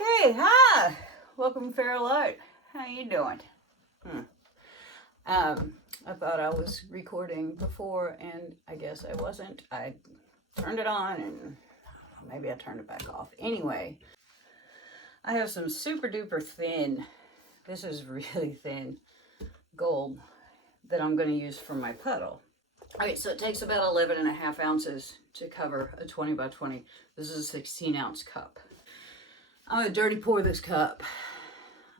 Okay, hi. Welcome, Feral Art. How you doing? I thought I was recording before, and I guess I wasn't. I turned it on, and maybe I turned it back off. Anyway, I have some super duper thin, this is really thin, gold that I'm going to use for my puddle. Alright, so it takes about 11.5 ounces to cover a 20 by 20. This is a 16-ounce cup. I'm going to dirty pour this cup.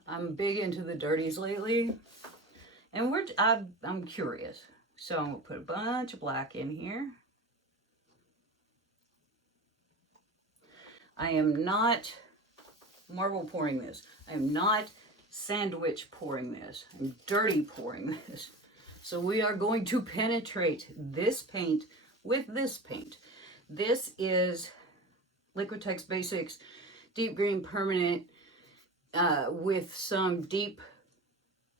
I'm big into the dirties lately, and I'm curious. So I'm going to put a bunch of black in here. I am not marble pouring this. I am not sandwich pouring this. I'm dirty pouring this. So we are going to penetrate this paint with this paint. This is Liquitex Basics Deep Green Permanent with some deep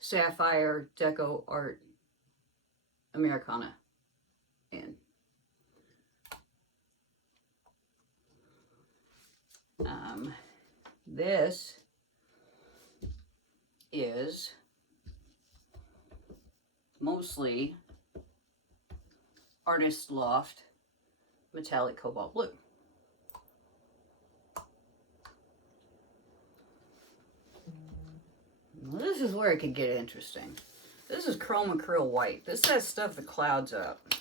sapphire DecoArt Americana in. This is mostly Artist Loft Metallic Cobalt Blue. Well, this is where it could get interesting. This is Chromacryl white. This has stuff that clouds up.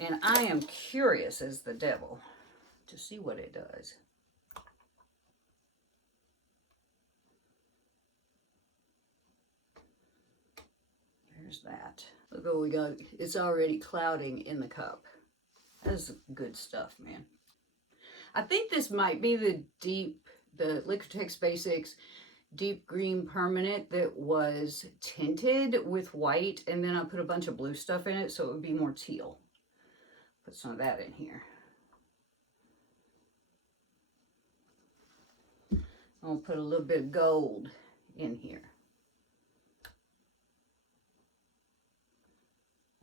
And I am curious as the devil to see what it does. There's that. Look what we got. It's already clouding in the cup. That's good stuff, man. I think this might be the Liquitex Basics Deep Green Permanent that was tinted with white, and then I put a bunch of blue stuff in it so it would be more teal. Put some of that in here. I'll put a little bit of gold in here.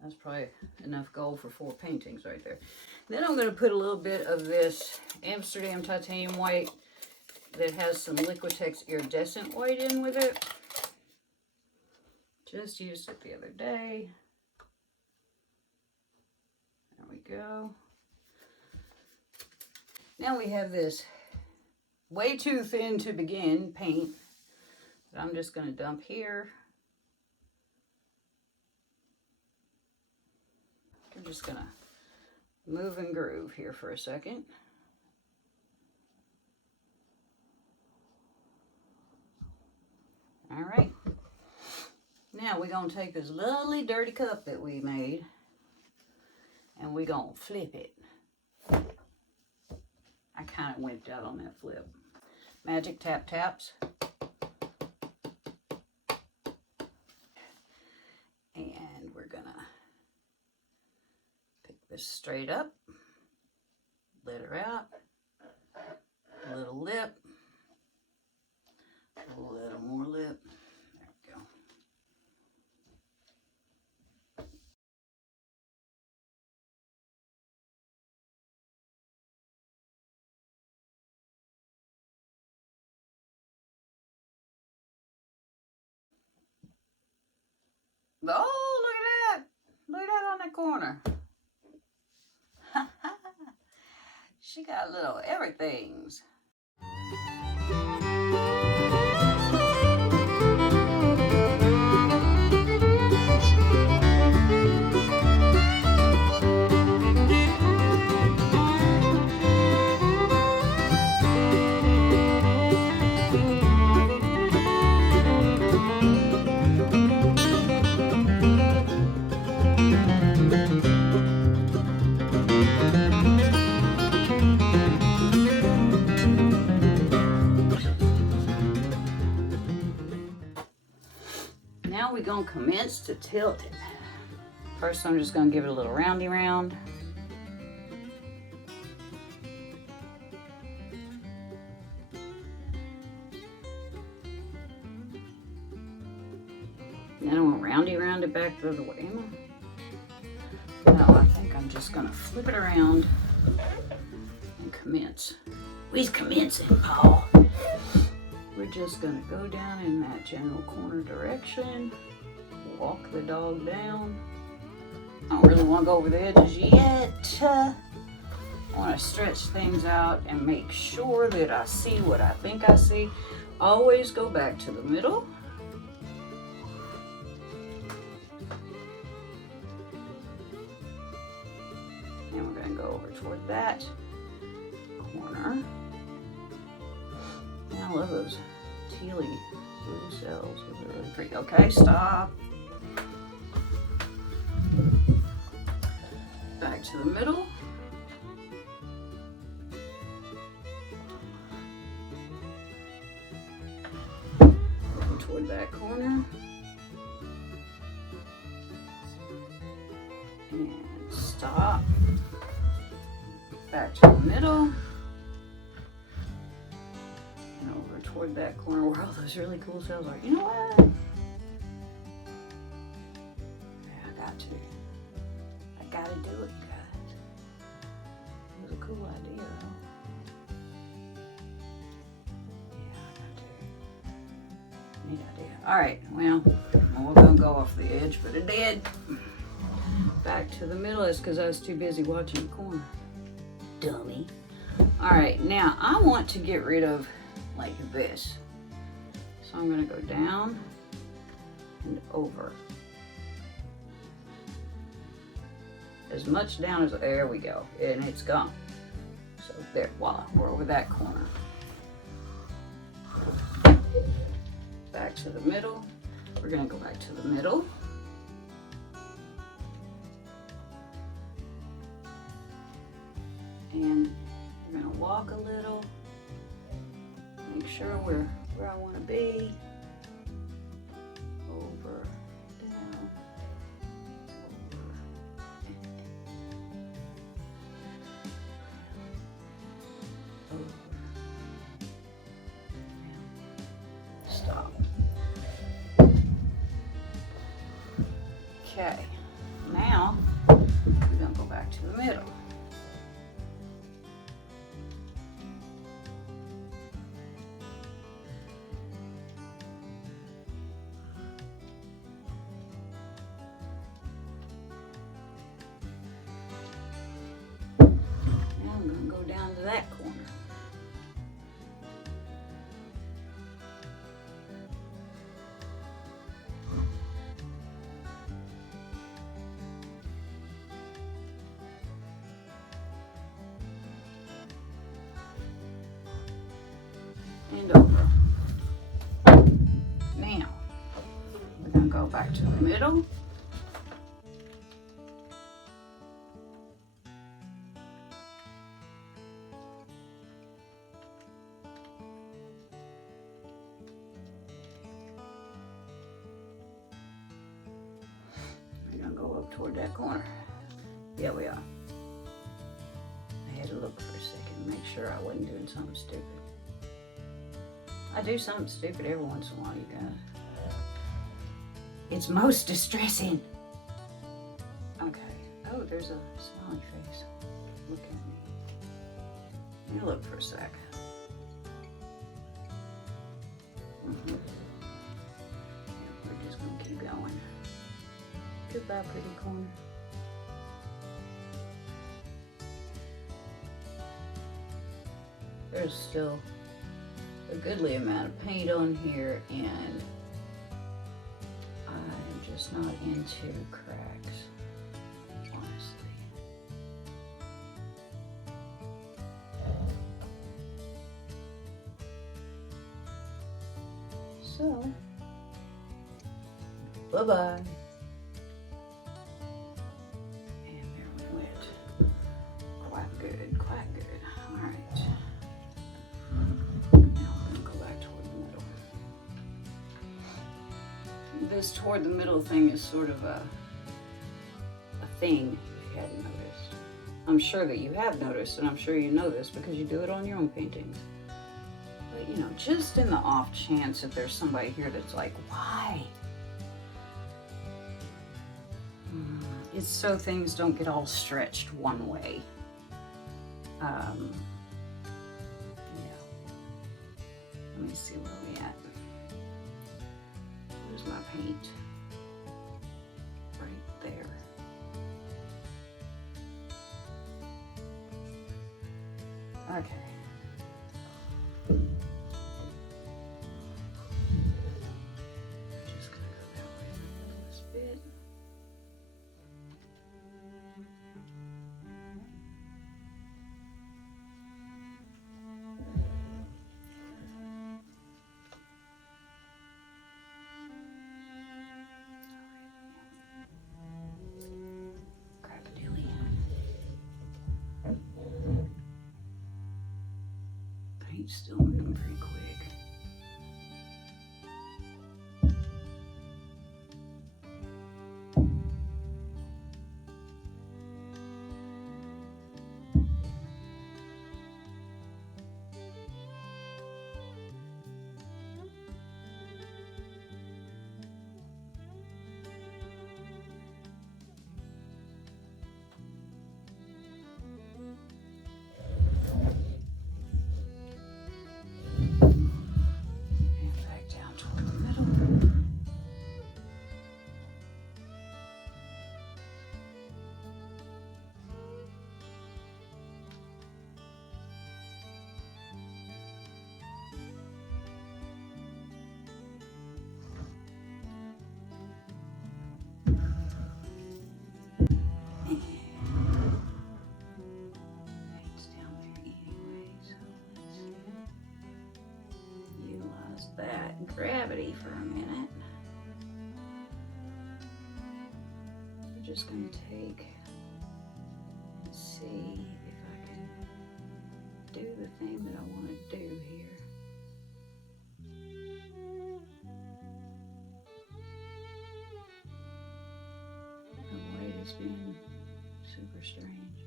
That's probably enough gold for 4 paintings right there. Then I'm going to put a little bit of this Amsterdam titanium white that has some Liquitex Iridescent white in with it. Just used it the other day. There we go. Now we have this way too thin to begin paint that I'm just going to dump here. I'm just going to move and groove here for a second. All right. Now we're going to take this lovely dirty cup that we made, and we're going to flip it. I kind of wimped out on that flip. Magic tap taps. And we're going to pick this straight up, let her out, a little lip, a little more lip, there we go. Oh, look at that! Look at that on that corner. She got little everythings. Now we're going to commence to tilt it. First I'm just going to give it a little roundy round. Then I'm going to roundy round it back the other way. No, I think I'm just going to flip it around and commence. We's commencing, Paul. we're just gonna go down in that general corner direction, walk the dog down. I don't really want to go over the edges yet. I want to stretch things out and make sure that I see what I think I see. Always go back to the middle. And we're going to go over toward that corner. And I love those tealy blue cells. Those are really pretty. Okay, stop. Back to the middle. Go toward that corner. And stop. Back to the middle. And over toward that corner where all those really cool cells are. You know what? I got to. Gotta do it, guys. It was a cool idea, though. Yeah, I got to. Neat idea. Alright, well, we're gonna go off the edge, but it did. Back to the middle is because I was too busy watching the corner. Dummy. Alright, now I want to get rid of like this. So I'm gonna go down and over. As much down as, there we go, and it's gone. So there, voila, we're over that corner. Back to the middle. We're gonna go back to the middle. And we're gonna walk a little, make sure we're where I wanna be. Over, down. Stop. Okay, now we're gonna go back to the middle. Now I'm gonna go down to that corner. And over. Now, we're going to go back to the middle. We're going to go up toward that corner. Yeah, we are. I had to look for a second to make sure I wasn't doing something stupid. I do something stupid every once in a while, you guys. It's most distressing. Okay. Oh, there's a smiley face. Look at me. Let me look for a sec. Yeah, we're just going to keep going. Goodbye, pretty corner. There's still a goodly amount of paint on here, and I'm just not into cracks, honestly. So, bye-bye. And there we went. Quite good, quite good. All right. This toward the middle thing is sort of a thing, if you hadn't noticed. I'm sure that you have noticed, and I'm sure you know this because you do it on your own paintings. But you know, just in the off chance that there's somebody here that's like, why? It's so things don't get all stretched one way. Yeah. Let me see where we at. Where's my paint? Right there. Okay. Just gonna go that way a little bit. Crap-a-dilly. Paint's still moving pretty quick. That gravity for a minute. We're just going to take and see if I can do the thing that I want to do here. The white is being super strange.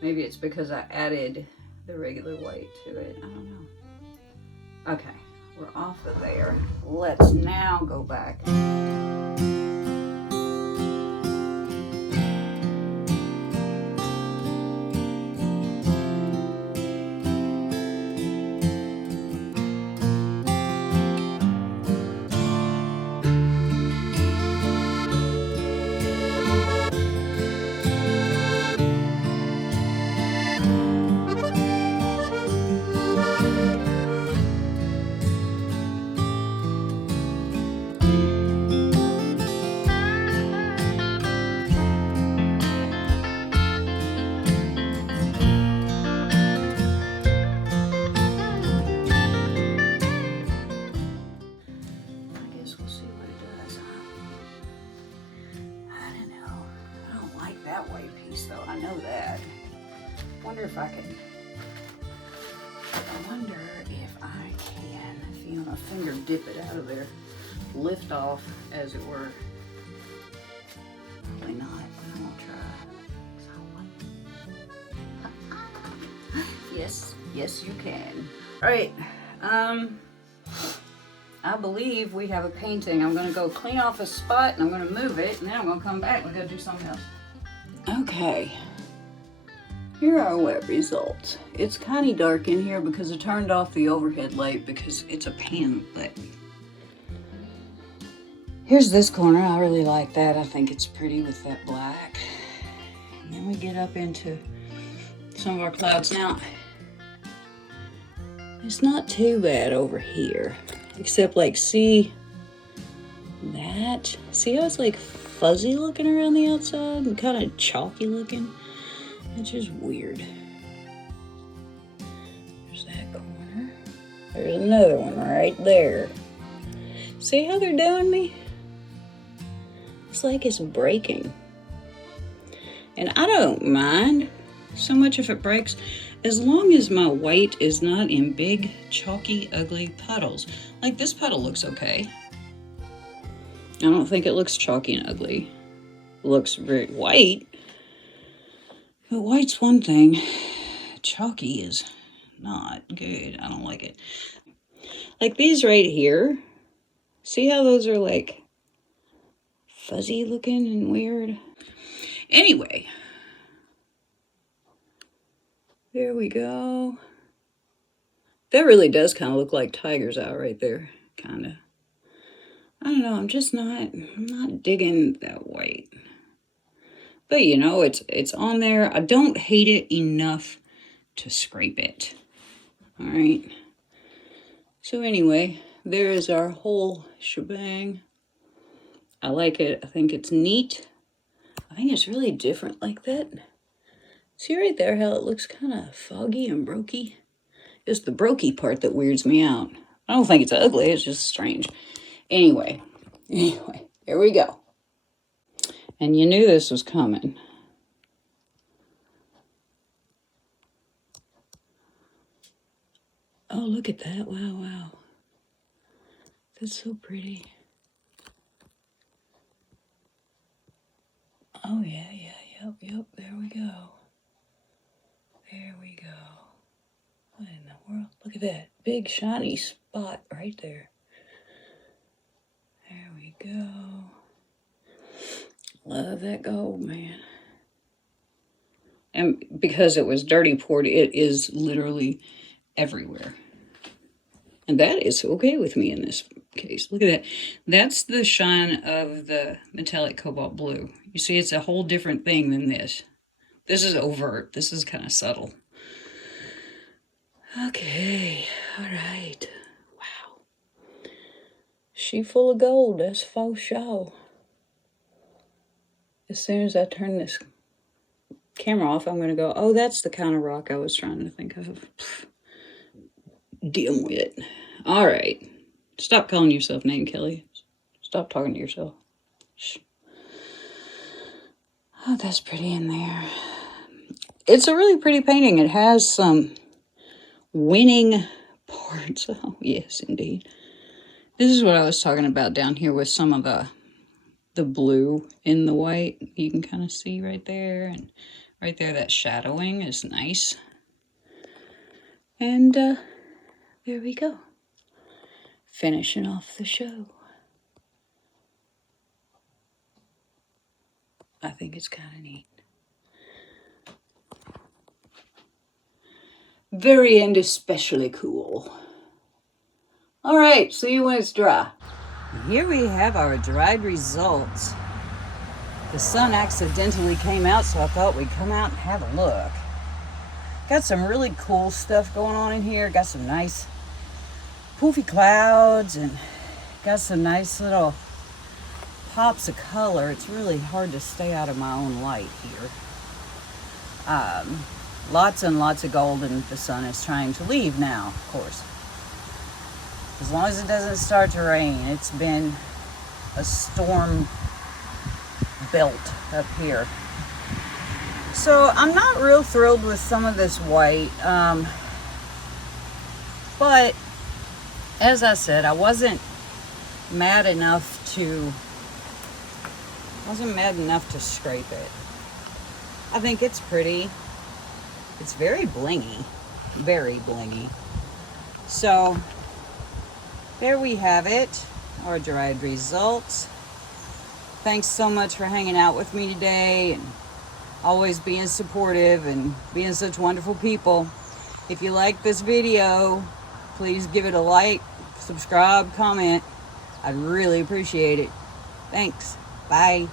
Maybe it's because I added the regular white to it. I don't know. Okay. We're off of there. Let's now go back. If I can, I wonder if I can, feel my finger dip it out of there, lift off as it were. Probably not, but I won't try. Yes, yes you can. All right, I believe we have a painting. I'm gonna go clean off a spot and I'm gonna move it and then I'm gonna come back and we're gonna do something else. Okay. Here are our wet results. It's kind of dark in here because I turned off the overhead light because it's a pan, but here's this corner. I really like that. I think it's pretty with that black. And then we get up into some of our clouds. Now, it's not too bad over here, except like, see that? See how it's like fuzzy looking around the outside and kind of chalky looking? It's just weird. There's that corner. There's another one right there. See how they're doing me? It's like it's breaking. And I don't mind so much if it breaks, as long as my white is not in big, chalky, ugly puddles. Like this puddle looks okay. I don't think it looks chalky and ugly. It looks very white. But white's one thing, chalky is not good. I don't like it. Like these right here, see how those are like fuzzy looking and weird? Anyway, there we go. That really does kind of look like Tiger's Eye right there, kind of. I don't know, I'm not digging that white. But you know, it's on there. I don't hate it enough to scrape it. All right. So anyway, there is our whole shebang. I like it. I think it's neat. I think it's really different like that. See right there how it looks kind of foggy and brokey? It's the brokey part that weirds me out. I don't think it's ugly, it's just strange. Anyway, there we go. And you knew this was coming. Oh, look at that. Wow, wow. That's so pretty. Oh, yeah. Yep. There we go. There we go. What in the world? Look at that big shiny spot right there. There we go. Love that gold, man. And because it was dirty poured, it is literally everywhere. And that is okay with me in this case. Look at that. That's the shine of the metallic cobalt blue. You see, it's a whole different thing than this. This is overt. This is kind of subtle. Okay. All right. Wow. She full of gold. That's faux show. As soon as I turn this camera off, I'm going to go, oh, that's the kind of rock I was trying to think of. Dimwit. All right. Stop calling yourself name, Kelly. Stop talking to yourself. Shh. Oh, that's pretty in there. It's a really pretty painting. It has some winning parts. Oh, yes, indeed. This is what I was talking about down here with some of the blue in the white. You can kind of see right there. And right there, that shadowing is nice. And there we go. Finishing off the show. I think it's kind of neat. Very and especially cool. All right, see you when it's dry. Here we have our dried results. The sun accidentally came out, so I thought we'd come out and have a look. Got some really cool stuff going on in here. Got some nice poofy clouds and got some nice little pops of color. It's really hard to stay out of my own light here. Lots and lots of gold, and the sun is trying to leave now, of course. As long as it doesn't start to rain. It's been a storm belt up here. So I'm not real thrilled with some of this white. But as I said, I wasn't mad enough to scrape it. I think it's pretty. It's very blingy. Very blingy. So there we have it, our dried results. Thanks so much for hanging out with me today and always being supportive and being such wonderful people. If you like this video, please give it a like, subscribe, comment. I'd really appreciate it. Thanks. Bye.